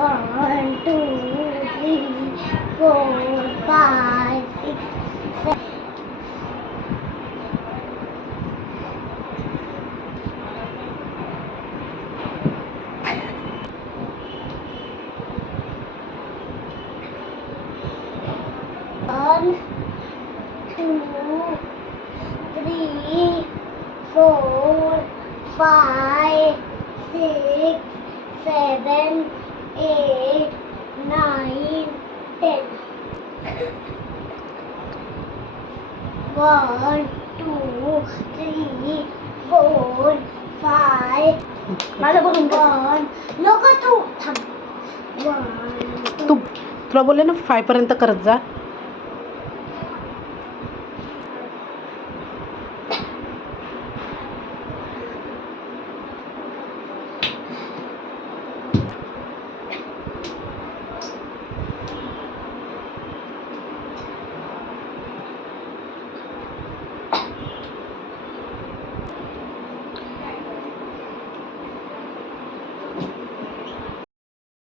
1 2 3 4 5 6 7 1 2 3 4 5 6 7 8 9 10 1 2 3 4 5 माझं बघून 1 नको तू थांब 1 तू तुला बोलले ना 5 पर्यंत करत जा.